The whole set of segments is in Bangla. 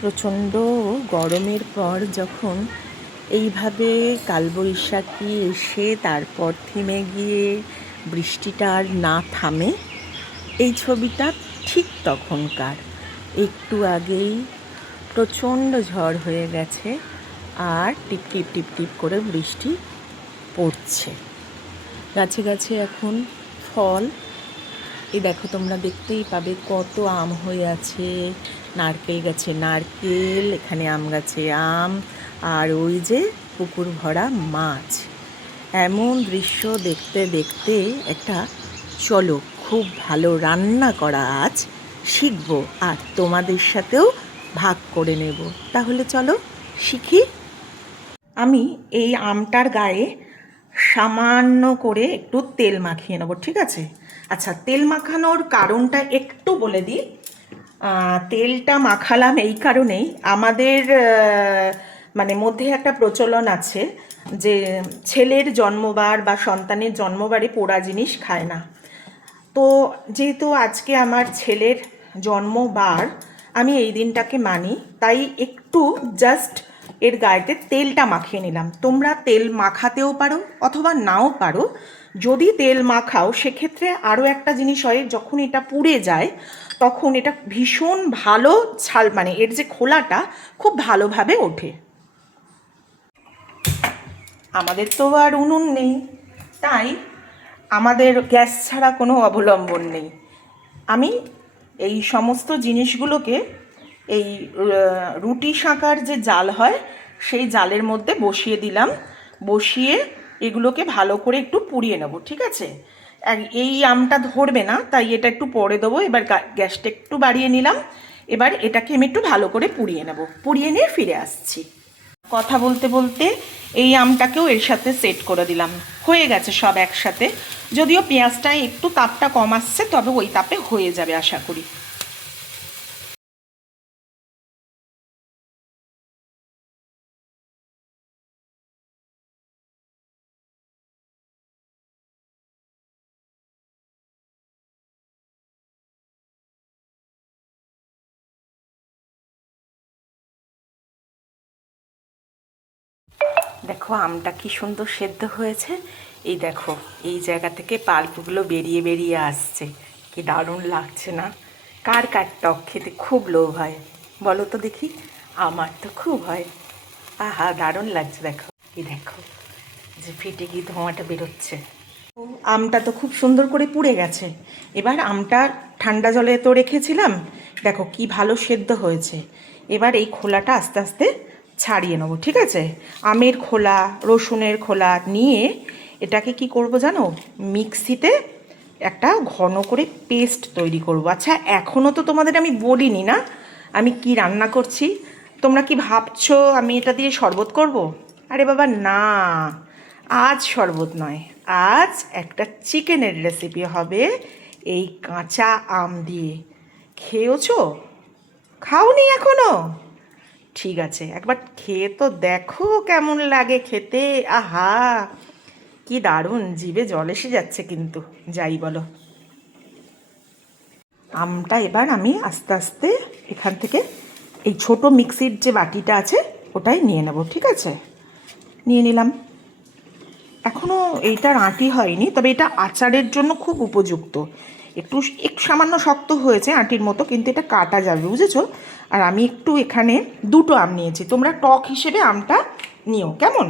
প্রচণ্ড গরমের পর যখন এইভাবে কালবৈশাখী এসে তারপর থেমে গিয়ে বৃষ্টিটা আর না থামে, এই ছবিটা ঠিক তখনকার। একটু আগেই প্রচণ্ড ঝড় হয়ে গেছে আর টিপ টিপ টিপ টিপ করে বৃষ্টি পড়ছে। গাছে গাছে এখন ফল। এই দেখো, তোমরা দেখতেই পাবে কত আম হয়ে আছে। নারকেল গাছে নারকেল, এখানে আম গাছে আম, আর ওই যে পুকুর ভরা মাছ। এমন দৃশ্য দেখতে দেখতে একটা চলো খুব ভালো রান্না করা আজ শিখবো আর তোমাদের সাথেও ভাগ করে নেব। তাহলে চলো শিখি। আমি এই আমটার গায়ে সামান্য করে একটু তেল মাখিয়ে নেবো, ঠিক আছে? আচ্ছা, তেল মাখানোর কারণটা একটু বলে দিই। তেলটা মাখালাম এই কারণেই, আমাদের মানে মধ্যে একটা প্রচলন আছে যে ছেলের জন্মবার বা সন্তানের জন্মবারে পোড়া জিনিস খায় না। তো যেহেতু আজকে আমার ছেলের জন্মবার, আমি এই দিনটাকে মানি, তাই একটু জাস্ট এর গায়েতে তেলটা মাখিয়ে নিলাম। তোমরা তেল মাখাতেও পারো অথবা নাও পারো। যদি তেল মাখাও সেক্ষেত্রে আরও একটা জিনিস হয়, যখন এটা পুড়ে যায় তখন এটা ভীষণ ভালো ছাল, মানে এর যে খোলাটা খুব ভালোভাবে ওঠে। আমাদের তো আর উনুন নেই, তাই আমাদের গ্যাস ছাড়া কোনো অবলম্বন নেই। আমি এই সমস্ত জিনিসগুলোকে এই রুটি শাঁকার যে জাল হয় সেই জালের মধ্যে বসিয়ে দিলাম। বসিয়ে এগুলোকে ভালো করে একটু পুড়িয়ে নেব, ঠিক আছে? এই আমটা ধরবে না, তাই এটা একটু পরে দেবো। এবার গ্যাসটা একটু বাড়িয়ে নিলাম। এবার এটাকে আমি একটু ভালো করে পুড়িয়ে নেব। পুড়িয়ে নিয়ে ফিরে আসছি। কথা বলতে বলতে এই আমটাকেও এর সাথে সেট করে দিলাম। হয়ে গেছে সব একসাথে। যদিও পেঁয়াজটায় একটু তাপটা কম আসছে, তবে ওই তাপে হয়ে যাবে আশা করি। দেখো আমটা কি সুন্দর সেদ্ধ হয়েছে। এই দেখো, এই জায়গা থেকে পাল্পগুলো বেরিয়ে বেরিয়ে আসছে। কি দারুণ লাগছে না? কার কার টক খেতে খুব লোভ হয় বলো তো দেখি? আমার তো খুব হয়। আহা, দারুণ লাগছে। দেখো, এই দেখো যে ফেটে গিয়ে ধোঁয়াটা বেরোচ্ছে। আমটা তো খুব সুন্দর করে পুড়ে গেছে। এবার আমটা ঠান্ডা জলে তো রেখেছিলাম, দেখো কি ভালো সেদ্ধ হয়েছে। এবার এই খোলাটা আস্তে আস্তে ছাড়িয়ে নেবো, ঠিক আছে? আমের খোলা, রসুনের খোলা নিয়ে এটাকে কি করব জানো? মিক্সিতে একটা ঘন করে পেস্ট তৈরি করব। আচ্ছা, এখনও তো তোমাদের আমি বলিনি না আমি কি রান্না করছি। তোমরা কি ভাবছো আমি এটা দিয়ে শরবত করব? আরে বাবা না, আজ শরবত নয়, আজ একটা চিকেনের রেসিপি হবে এই কাঁচা আম দিয়ে। খেয়েছো? খাওনি এখনো? ঠিক আছে, একবার খেয়ে তো দেখো কেমন লাগে খেতে। আহা, কি দারুণ, জিভে জল এসে যাচ্ছে কিন্তু, যাই বলো। আমটা এবার আমি আস্তে আস্তে এখান থেকে এই ছোট মিক্সির যে বাটিটা আছে ওটাই নিয়ে নেব, ঠিক আছে? নিয়ে নিলাম। এখনও এইটার আঁটি হয়নি, তবে এটা আচারের জন্য খুব উপযুক্ত। একটু একটু সামান্য শক্ত হয়েছে আঁটির মতো, কিন্তু এটা কাটা যাবে, বুঝেছো? আর আমি একটু এখানে দুটো আম নিয়েছি, তোমরা টক হিসেবে আমটা নিও, কেমন?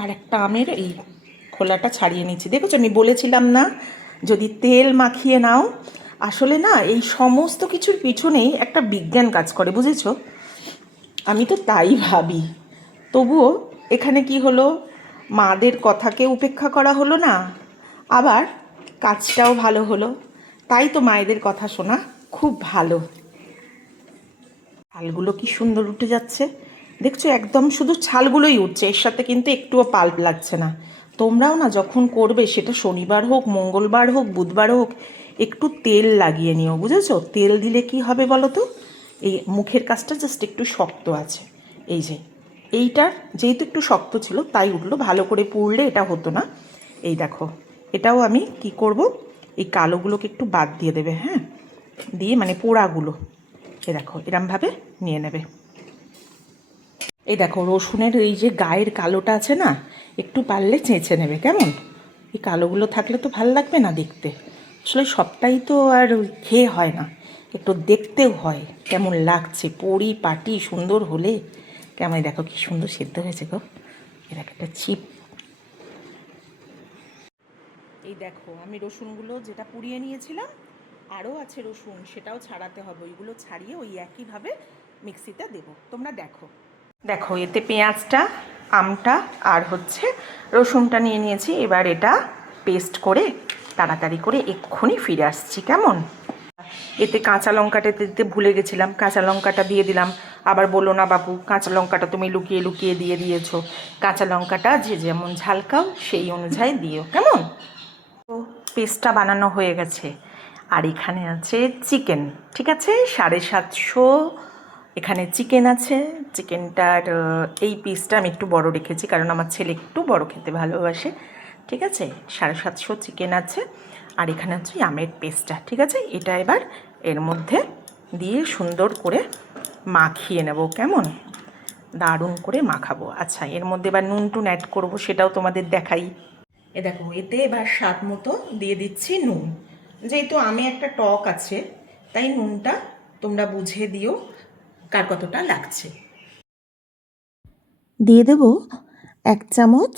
আর একটা আমের এই খোলাটা ছাড়িয়ে নিচ্ছি। দেখেছো, আমি বলেছিলাম না যদি তেল মাখিয়ে নাও। আসলে না, এই সমস্ত কিছুর পিছনেই একটা বিজ্ঞান কাজ করে, বুঝেছো? আমি তো তাই ভাবি। তবুও এখানে কি হলো, মাদের কথাকে উপেক্ষা করা হলো না, আবার কাজটাও ভালো হলো। তাই তো মায়েদের কথা শোনা খুব ভালো। ছালগুলো কি সুন্দর উঠে যাচ্ছে দেখছো? একদম শুধু ছালগুলোই উঠছে, এর সাথে কিন্তু একটুও পাল্প লাগছে না। তোমরাও না যখন করবে, সেটা শনিবার হোক, মঙ্গলবার হোক, বুধবার হোক, একটু তেল লাগিয়ে নিও, বুঝেছো? তেল দিলে কি হবে বলো তো? এই মুখের কাজটা জাস্ট একটু শক্ত আছে, এই যে এইটার যেহেতু একটু শক্ত ছিল তাই উঠলো। ভালো করে পুড়লে এটা হতো না। এই দেখো, এটাও আমি কি করব, এই কালোগুলোকে একটু বাদ দিয়ে দেবে, হ্যাঁ? দিয়ে মানে পোড়াগুলো এই দেখো এরমভাবে নিয়ে নেবে। এই দেখো রসুনের এই যে গায়ের কালোটা আছে না, একটু পারলে চেঁচে নেবে কেমন। এই কালোগুলো থাকলে তো ভাল লাগবে না দেখতে, আসলে সবটাই তো আর খেয়ে হয় না, একটু দেখতেও হয় কেমন লাগছে, পরিপাটি সুন্দর হলে কেমন। দেখো কি সুন্দর সেদ্ধ হয়েছে গো, এর একটা ছিপ। এই দেখো আমি রসুনগুলো যেটা পুড়িয়ে নিয়েছিলাম আরও আছে রসুন, সেটাও ছাড়াতে হবে, ওইগুলো ছাড়িয়ে ওই একইভাবে মিক্সিতে দেবো। তোমরা দেখো দেখো এতে পেঁয়াজটা, আমটা আর হচ্ছে রসুনটা নিয়ে নিয়েছি। এবার এটা পেস্ট করে তাড়াতাড়ি করে এক্ষুনি ফিরে আসছি কেমন। এতে কাঁচা লঙ্কাটা দিতে ভুলে গেছিলাম, কাঁচা লঙ্কাটা দিয়ে দিলাম। আবার বলো না বাবু কাঁচা লঙ্কাটা তুমি লুকিয়ে লুকিয়ে দিয়ে দিয়েছো। কাঁচা লঙ্কাটা যে যেমন ঝাল খাও সেই অনুযায়ী দিও কেমন। তো পেস্টটা বানানো হয়ে গেছে। আর এখানে আছে চিকেন, ঠিক আছে 750 এখানে চিকেন আছে। চিকেনটার এই পিসটা আমি একটু বড় রেখেছি কারণ আমার ছেলে একটু বড় খেতে ভালোবাসে, ঠিক আছে। 750 চিকেন আছে। আর এখানে হচ্ছে আমের পেস্টটা, ঠিক আছে। এটা এবার এর মধ্যে দিয়ে সুন্দর করে মাখিয়ে নেব কেমন, দারুণ করে মাখাবো। আচ্ছা এর মধ্যে এবার নুন টুন অ্যাড করবো, সেটাও তোমাদের দেখাই। এ দেখো এতে এবার স্বাদ মতো দিয়ে দিচ্ছি নুন, যেহেতু আমি একটা টক আছে তাই নুনটা তোমরা বুঝে দিও কার কতটা লাগছে। দিয়ে দেব 1 চামচ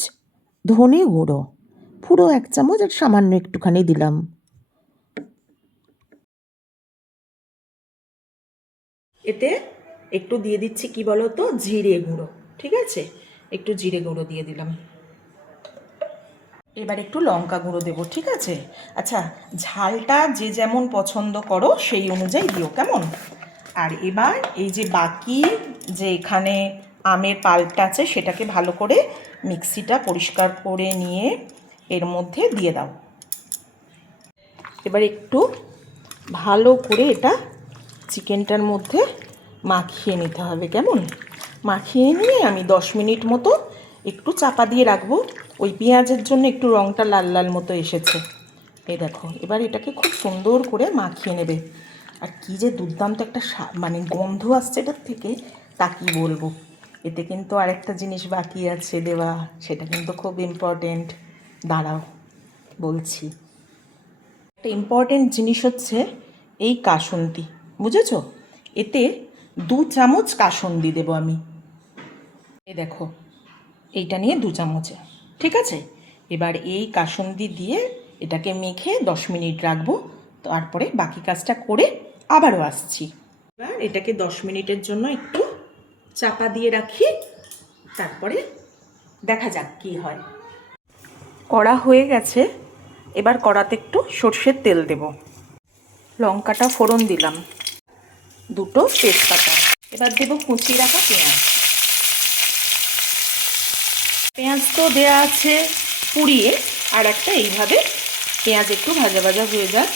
ধনে গুঁড়ো, পুরো 1 চামচ আর সামান্য একটুখানি দিলাম। এতে একটু দিয়ে দিচ্ছি কি বলো তো, জিরে গুঁড়ো, ঠিক আছে, একটু জিরে গুঁড়ো দিয়ে দিলাম। এবার একটু লঙ্কা গুঁড়ো দেবো, ঠিক আছে। আচ্ছা ঝালটা যে যেমন পছন্দ করো সেই অনুযায়ী দিও কেমন। আর এবার এই যে বাকি যে এখানে আমের পাল্পটা আছে সেটাকে ভালো করে মিক্সিটা পরিষ্কার করে নিয়ে এর মধ্যে দিয়ে দাও। এবার একটু ভালো করে এটা চিকেনটার মধ্যে মাখিয়ে নিতে হবে কেমন। মাখিয়ে নিয়ে আমি 10 মিনিট মতো একটু চাপা দিয়ে রাখবো, ওই পেঁয়াজের জন্য একটু রঙটা লাল লাল মতো এসেছে। এই দেখো এবার এটাকে খুব সুন্দর করে মাখিয়ে নেবে। আর কী যে দুর্দান্ত একটা মানে গন্ধ আসছে এটার থেকে, তা কি বলবো। এতে কিন্তু আরেকটা জিনিস বাকি আছে দেওয়া, সেটা কিন্তু খুব ইম্পর্টেন্ট, দাঁড়াও বলছি। একটা ইম্পর্টেন্ট জিনিস হচ্ছে এই কাসুন্দি, বুঝেছো। এতে 2 চামচ কাসুন্দি দেবো আমি। এই দেখো এইটা নিয়ে 2 চামচে, ঠিক আছে। এবার এই কাসুন্দি দিয়ে এটাকে মেখে 10 মিনিট রাখবো, তারপরে বাকি কাজটা করে আবারও আসছি। এবার এটাকে 10 মিনিটের জন্য একটু চাপা দিয়ে রাখি, তারপরে দেখা যাক কি হয়। কড়া হয়ে গেছে, এবার কড়াতে একটু সর্ষের তেল দেব, লঙ্কাটা ফোড়ন দিলাম, 2টো তেজপাতা, এবার দেবো কুচিয়ে রাখা পেঁয়াজ। পেঁয়াজ তো দেয়া আছে পুড়িয়ে, আর একটা এইভাবে পেঁয়াজ একটু ভাজা ভাজা হয়ে যাক।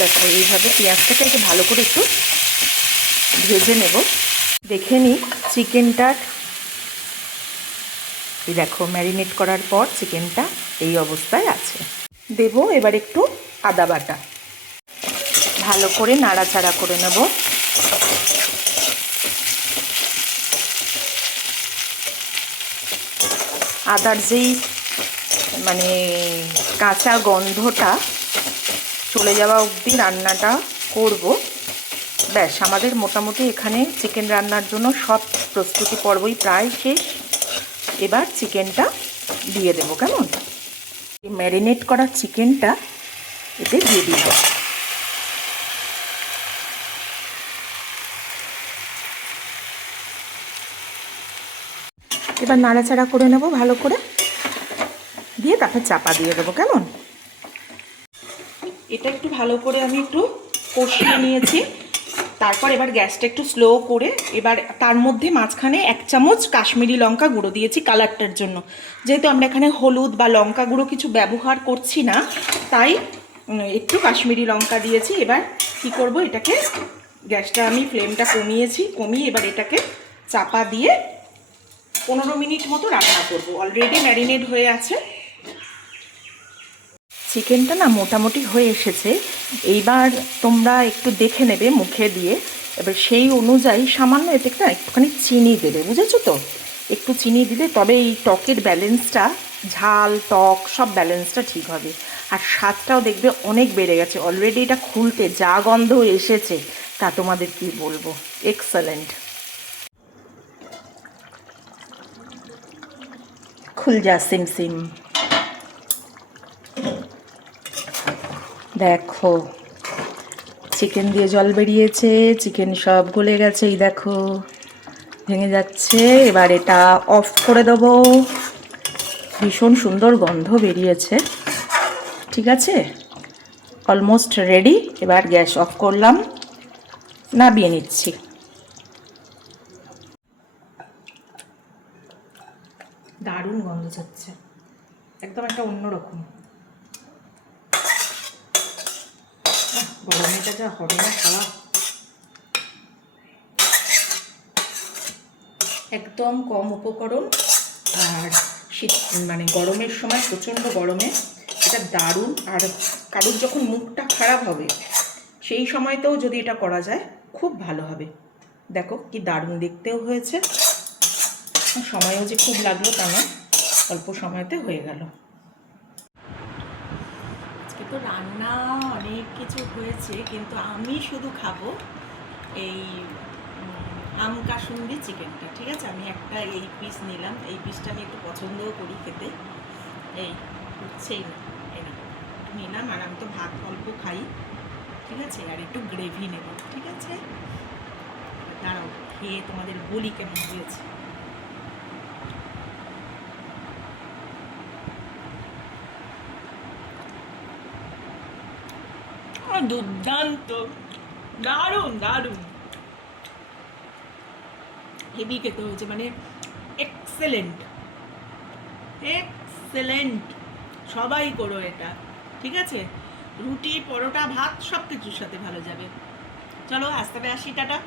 দেখো এইভাবে পেঁয়াজটাকে একটু ভালো করে একটু ভেজে নেব। দেখে নিই চিকেনটার, এই দেখো ম্যারিনেট করার পর চিকেনটা এই অবস্থায় আছে। দেব এবার একটু আদা বাটা, ভালো করে নাড়াচাড়া করে নেব। আদার যেই মানে কাঁচা গন্ধটা চলে যাওয়া অবধি রান্নাটা করব। ব্যাস আমাদের মোটামুটি এখানে চিকেন রান্নার জন্য সব প্রস্তুতি পর্বই প্রায় শেষ। এবার চিকেনটা দিয়ে দেবো কেমন। ম্যারিনেট করা চিকেনটা এতে দিয়ে দিব। এবার নাড়াচাড়া করে নেব ভালো করে, দিয়ে তারপর চাপা দিয়ে দেবো কেমন। এটা একটু ভালো করে আমি একটু কষিয়ে নিয়েছি, তারপর এবার গ্যাসটা একটু স্লো করে এবার তার মধ্যে মাঝখানে 1 চামচ কাশ্মীরি লঙ্কা গুঁড়ো দিয়েছি কালারটার জন্য। যেহেতু আমরা এখানে হলুদ বা লঙ্কা গুঁড়ো কিছু ব্যবহার করছি না, তাই একটু কাশ্মীরি লঙ্কা দিয়েছি। এবার কি করব, এটাকে গ্যাসটা আমি ফ্লেমটা কমিয়ে এবার এটাকে চাপা দিয়ে 15 মিনিট মতো রান্না করব। অলরেডি ম্যারিনেট হয়ে আছে। চিকেনটা না মোটামুটি হয়ে এসেছে। এইবার তোমরা একটু দেখে নেবে মুখে দিয়ে, এবার সেই অনুযায়ী সামান্য এতে একটা একটুখানি চিনি দেবে, বুঝেছো তো? একটু চিনি দিলে তবে এই টকের ব্যালেন্সটা, ঝাল টক সব ব্যালেন্সটা ঠিক হবে। আর স্বাদটাও দেখবে অনেক বেড়ে গেছে। অলরেডি এটা খুলতে যা গন্ধ এসেছে তা তোমাদের কি বলবো, এক্সেলেন্ট। খুল যা সিম সিম। দেখো চিকেন দিয়ে জল বেরিয়েছে, চিকেন সব গলে গেছে, এই দেখো ভেঙে যাচ্ছে। এবার এটা অফ করে দেবো। ভীষণ সুন্দর গন্ধ বেরিয়েছে। ঠিক আছে, অলমোস্ট রেডি। এবার গ্যাস অফ করলাম, নামিয়ে নিচ্ছি। দারুণ গন্ধ ছাড়ছে, একদম একটা অন্যরকম। গরমে এটা যা হবে না খাওয়া। একদম কম উপকরণ, আর শীত মানে গরমের সময়, প্রচণ্ড গরমে এটা দারুণ। আর কারোর যখন মুখটা খারাপ হবে সেই সময়তেও যদি এটা করা যায় খুব ভালো হবে। দেখো কি দারুণ দেখতেও হয়েছে, সময়ও যে খুব লাগলো তা না, অল্প সময়তে হয়ে গেল। আজকে তো রান্না অনেক কিছু হয়েছে, কিন্তু আমি শুধু খাবো এই আম কাসুন্দি চিকেনটা। ঠিক আছে, আমি একটা এই পিস নিলাম। এই পিসটা আমি একটু পছন্দও করি খেতে। এই হচ্ছেই না, এই না নিলাম। আর আমি তো ভাত অল্প খাই, ঠিক আছে, আর একটু গ্রেভি নেব। ঠিক আছে, দাঁড়াও খেয়ে তোমাদের বলি কেমন হয়েছে। দুর্দান্ত, দারুণ দারুণ, হেভি খেতে হয়েছে, মানে এক্সেলেন্ট এক্সেলেন্ট। সবাই করো এটা, ঠিক আছে? রুটি, পরোটা, ভাত সব কিছুর সাথে ভালো যাবে। চলো আস্তে আসি, টাটা।